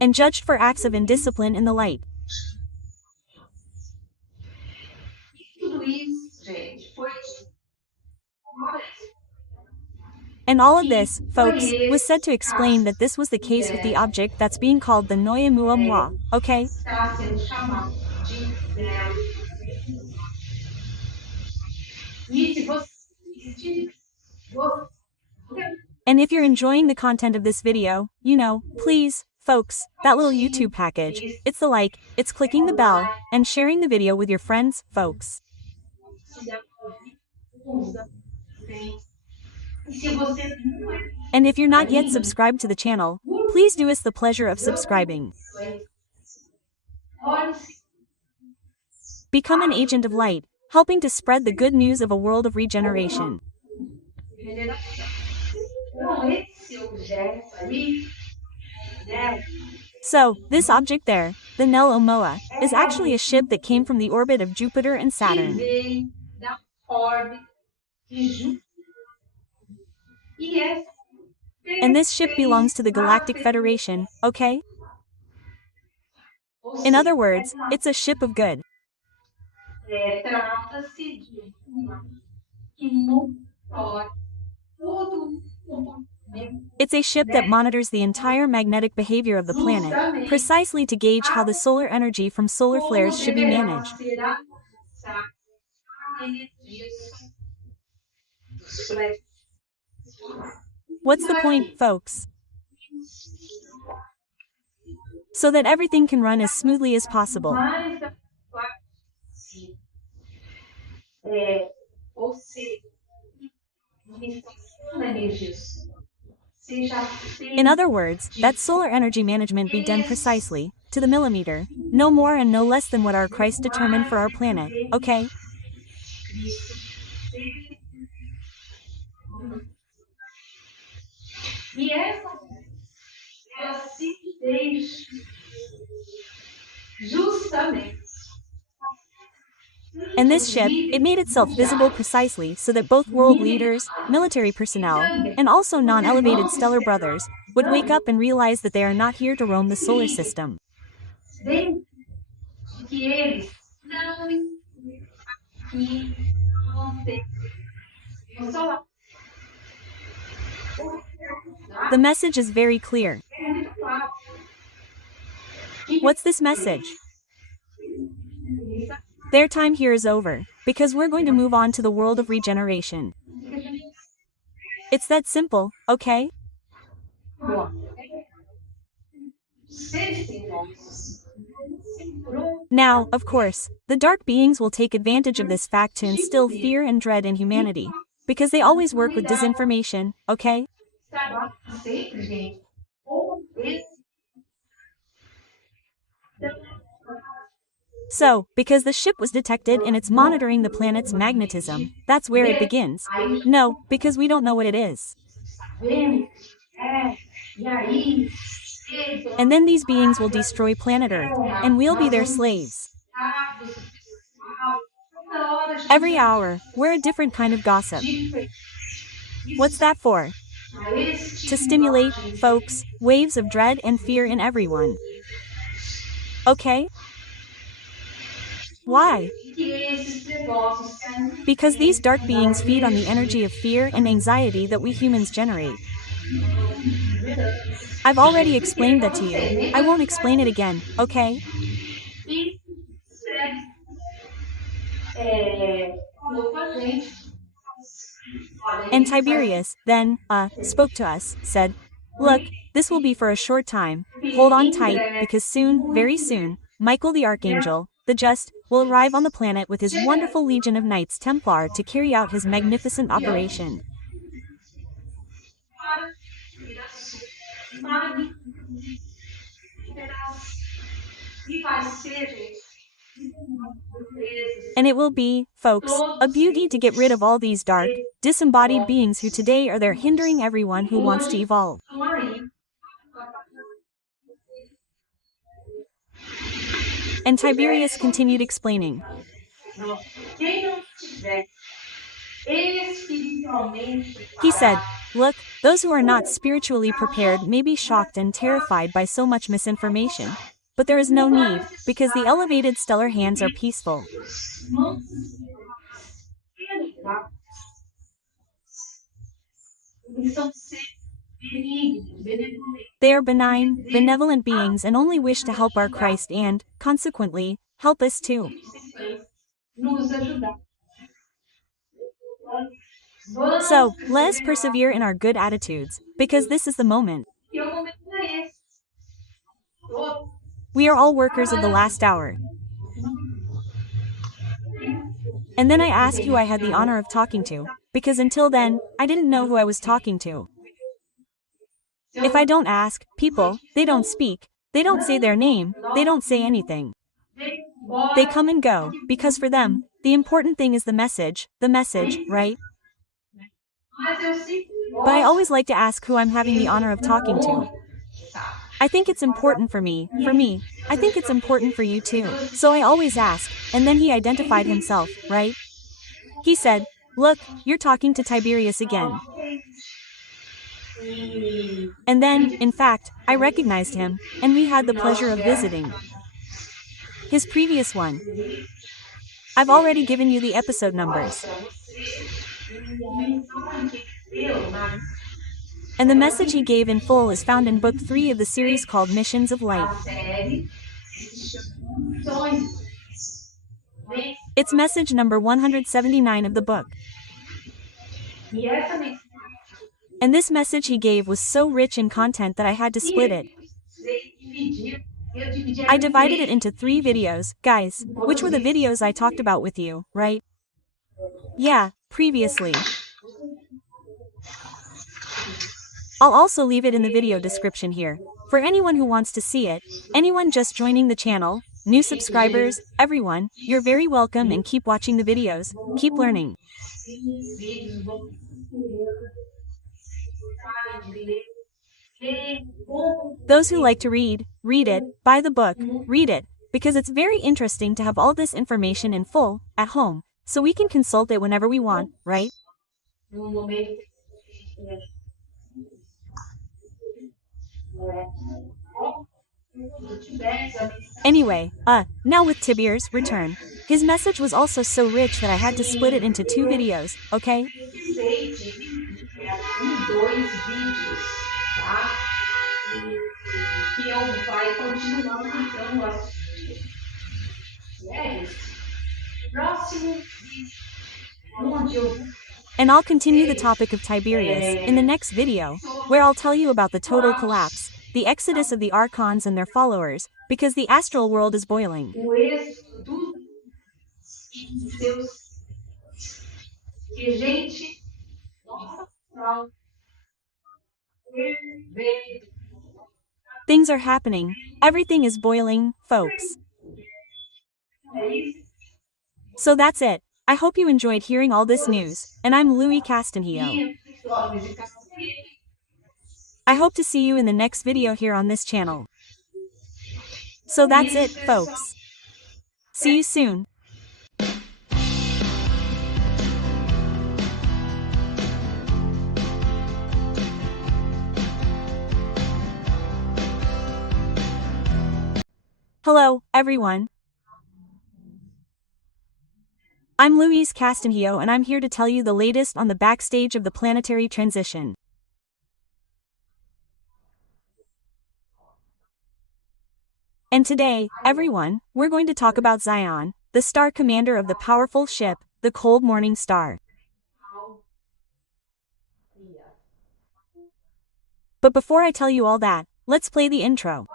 And judged for acts of indiscipline in the light. And all of this, folks, was said to explain that this was the case with the object that's being called the Noia Muamua, okay? And if you're enjoying the content of this video, you know, please, folks, that little YouTube package, it's the like, it's clicking the bell, and sharing the video with your friends, folks. And if you're not yet subscribed to the channel, please do us the pleasure of subscribing. Become an agent of light, helping to spread the good news of a world of regeneration. So, this object there, the Nel Omoa, is actually a ship that came from the orbit of Jupiter and Saturn. And this ship belongs to the Galactic Federation, okay? In other words, it's a ship of good. It's a ship that monitors the entire magnetic behavior of the planet, precisely to gauge how the solar energy from solar flares should be managed. What's the point, folks? So that everything can run as smoothly as possible. In other words, that solar energy management be done precisely, to the millimeter, no more and no less than what our Christ determined for our planet, okay? And this ship, it made itself visible precisely so that both world leaders, military personnel, and also non-elevated stellar brothers, would wake up and realize that they are not here to roam the solar system. The message is very clear. What's this message? Their time here is over. because we're going to move on to the world of regeneration. It's that simple, okay? Now, of course, the dark beings will take advantage of this fact to instill fear and dread in humanity, because they always work with disinformation, okay? So, because the ship was detected and it's monitoring the planet's magnetism, that's where it begins. No, because we don't know what it is. And then these beings will destroy planet Earth, and we'll be their slaves. Every hour, we're a different kind of gossip. What's that for? To stimulate, folks, waves of dread and fear in everyone. Okay? Why? Because these dark beings feed on the energy of fear and anxiety that we humans generate. I've already explained that to you. I won't explain it again, okay? And Tiberius, then, spoke to us, said, "Look, this will be for a short time, hold on tight, because soon, very soon, Michael the Archangel, the just, will arrive on the planet with his wonderful legion of Knights Templar to carry out his magnificent operation." And it will be, folks, a beauty to get rid of all these dark, disembodied beings who today are there hindering everyone who wants to evolve. And Tiberius continued explaining. He said, "Look, those who are not spiritually prepared may be shocked and terrified by so much misinformation. But there is no need, because the elevated stellar hands are peaceful. They are benign, benevolent beings and only wish to help our Christ and, consequently, help us too. So, let us persevere in our good attitudes, because this is the moment. We are all workers of the last hour." And then I asked who I had the honor of talking to, because until then, I didn't know who I was talking to. If I don't ask, people, they don't speak, they don't say their name, they don't say anything. They come and go, because for them, the important thing is the message, right? But I always like to ask who I'm having the honor of talking to. I think it's important for me, I think it's important for you too. So I always ask, and then he identified himself, right? He said, "Look, you're talking to Tiberius again." And then, in fact, I recognized him, and we had the pleasure of visiting his previous one. I've already given you the episode numbers. And the message he gave in full is found in Book 3 of the series called Missions of Light. It's message number 179 of the book. And this message he gave was so rich in content that I had to split it. I divided it into 3 videos, guys, which were the videos I talked about with you, right? Yeah, previously. I'll also leave it in the video description here, for anyone who wants to see it, anyone just joining the channel, new subscribers, everyone, you're very welcome and keep watching the videos, keep learning. Those who like to read it, buy the book, read it, because it's very interesting to have all this information in full, at home, so we can consult it whenever we want, right? Anyway, now with Tiberius' return, his message was also so rich that I had to split it into 2 videos, okay? próximo onde eu And I'll continue the topic of Tiberius in the next video, where I'll tell you about the total collapse, the exodus of the archons and their followers, because the astral world is boiling. o êxodo dos seus que gente nossa perfeito. Things are happening, everything is boiling, folks. É isso. So that's it. I hope you enjoyed hearing all this news, and I'm Louise Castanhedo. Louise Castanhedo. I hope to see you in the next video here on this channel. So that's it, folks. See you soon. Hello, everyone. I'm Louise Castanhedo and I'm here to tell you the latest on the backstage of the planetary transition. And today, everyone, we're going to talk about Zion, the star commander of the powerful ship, the Cold Morning Star. But before I tell you all that, let's play the intro.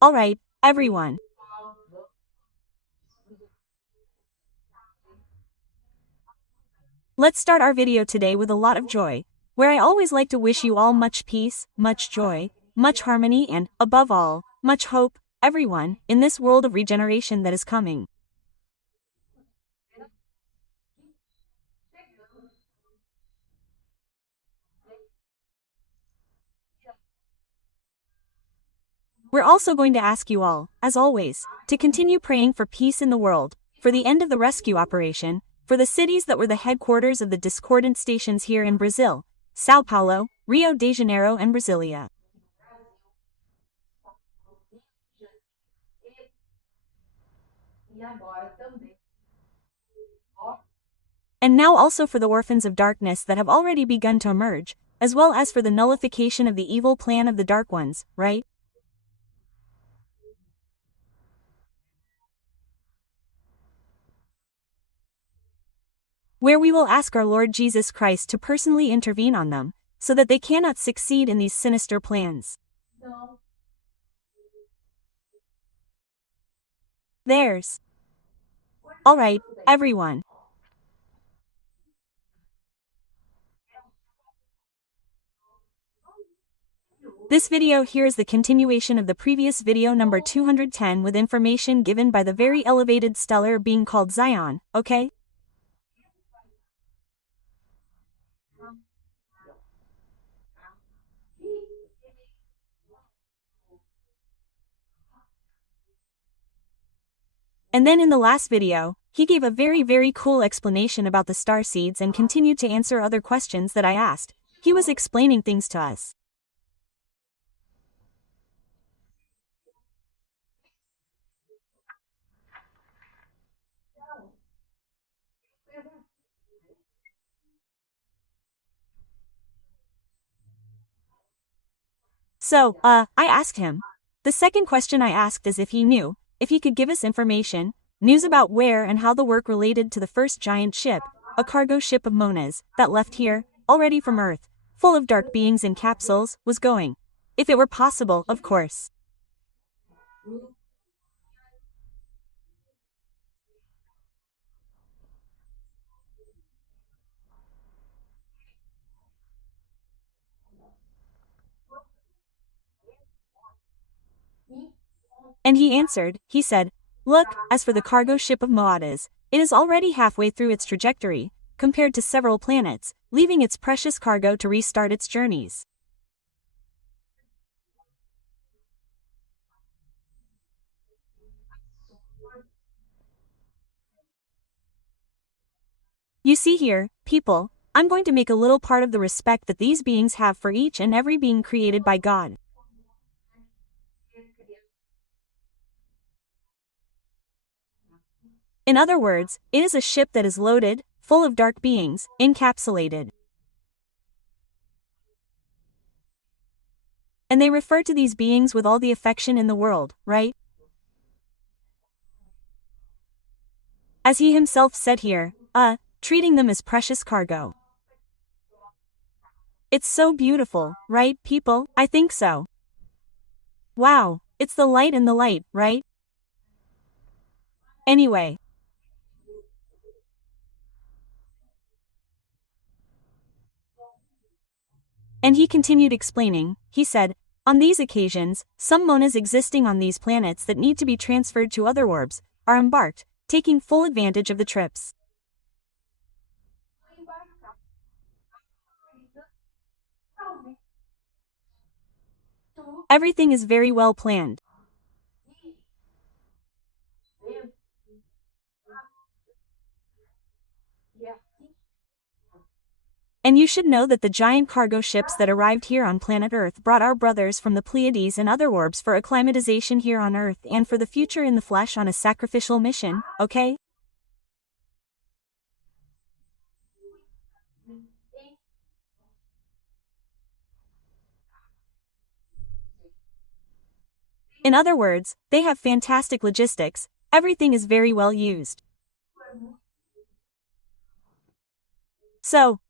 Alright, everyone. Let's start our video today with a lot of joy, where I always like to wish you all much peace, much joy, much harmony and, above all, much hope, everyone, in this world of regeneration that is coming. We're also going to ask you all, as always, to continue praying for peace in the world, for the end of the rescue operation, for the cities that were the headquarters of the discordant stations here in Brazil, Sao Paulo, Rio de Janeiro and Brasilia. And now also for the orphans of darkness that have already begun to emerge, as well as for the nullification of the evil plan of the dark ones, right? Where we will ask our Lord Jesus Christ to personally intervene on them, so that they cannot succeed in these sinister plans. Theirs. Alright, everyone. This video here is the continuation of the previous video number 210 with information given by the very elevated stellar being called Zion, okay? And then in the last video, he gave a very cool explanation about the star seeds and continued to answer other questions that I asked. He was explaining things to us. So, I asked him. The second question I asked is if he knew, if he could give us information, news about where and how the work related to the first giant ship, a cargo ship of Monas, that left here, already from Earth, full of dark beings in capsules, was going. If it were possible, of course. And he answered, he said, look, as for the cargo ship of Moadas, it is already halfway through its trajectory, compared to several planets, leaving its precious cargo to restart its journeys. You see here, people, I'm going to make a little part of the respect that these beings have for each and every being created by God. In other words, it is a ship that is loaded, full of dark beings, encapsulated. And they refer to these beings with all the affection in the world, right? As he himself said here, treating them as precious cargo. It's so beautiful, right, people? I think so. Wow, it's the light and the light, right? Anyway. And he continued explaining, he said, on these occasions, some monas existing on these planets that need to be transferred to other orbs, are embarked, taking full advantage of the trips. Everything is very well planned. And you should know that the giant cargo ships that arrived here on planet Earth brought our brothers from the Pleiades and other orbs for acclimatization here on Earth and for the future in the flesh on a sacrificial mission, okay? In other words, they have fantastic logistics, everything is very well used. So,